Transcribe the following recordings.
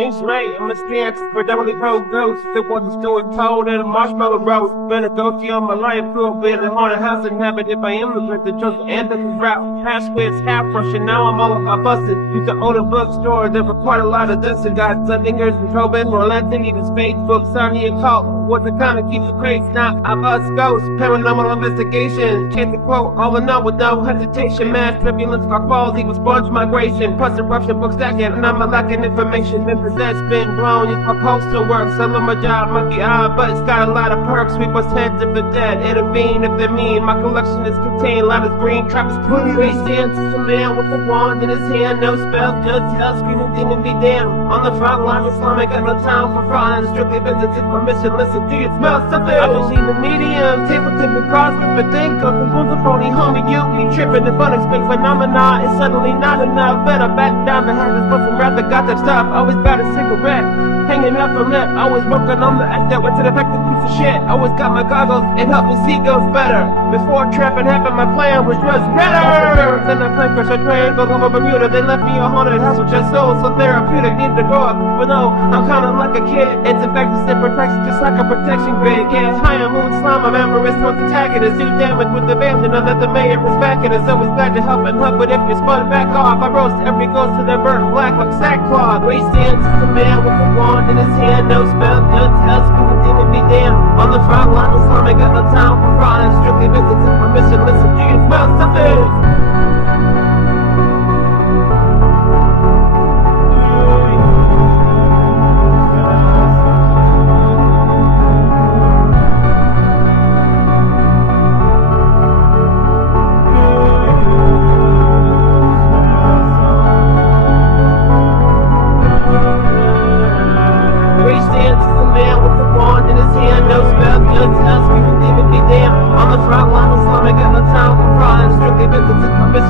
News mate, I'm experienced predominantly pro ghosts. There was a story told in a marshmallow roast. Been a ghosty all my life, grew up in a haunted house inhabited by immigrants. The drugs and the route. Half squares, half Russian, now I'm all about busting. Used to own a bookstore that required a lot of dusting. Got Zundingers and Tobin, Rolanting, even spades books on the occult. Wasn't kind of keep the crates, now I bust ghosts. Paranormal investigation, chance to quote, all in all with no hesitation. Mass turbulence, car falls, equals sponge migration. Plus eruption, book stacking, and I'm lacking information. Been possessed, been blown, use my postal work. Selling my job, might be odd, but it's got a lot of perks. We bust heads if they're dead, intervene if they're mean. My collection is contained, lot of green, trappers putting race stands. It's a man with a wand in his hand, no spell, just hell, screaming, demon be damned. On the front line, Islamic, got no time for fraud, and strictly business is my mission. Listen, do you smell something? I've been seeing the medium, table tipping cross with a think of the rules of phony homie. You be tripping, if unexplained phenomena is suddenly not enough. Better back down the heavens, but some rather got that stuff. Always got a cigarette hanging up the lip. Always working on the act that went to the effective piece of shit. Always got my goggles, it helped me see ghosts better. Before trapping happened, my plan was just better. Then I played for a triangle over Bermuda. They left me a haunted house with just soul, so therapeutic. Need to grow up, but no, I'm kinda like a kid. It's infected and protection, just like a protection grid. Get high and mood slime, my memories once antagonist. Do damage with abandon, I let the mayor is back and it's always glad to help and hug. But if you spun back off, I roast every ghost to their burnt black like sackcloth. Where he stands is a man with a wand in his hand, no spell, no tell, screaming demon be damned. On the front line, Islamic, got no time for fraud and strictly business and permission. Listen, do you smell something?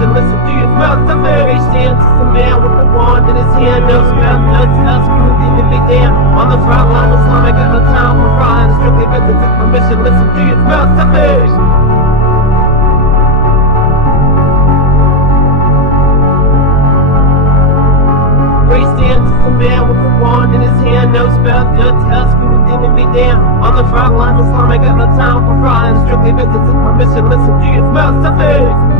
Listen, do you smell something? He stands as a man with a wand in his hand, no smell, no tell, screaming demon be damned. On the front line, Islamic, got no time for fraud, strictly business and permission. Listen, do you smell something? He stands as a man with a wand in his hand, no spell, no tell, screaming demon be damned. On the front line, Islamic, got no time for fraud, strictly business and permission. Listen, do you smell something?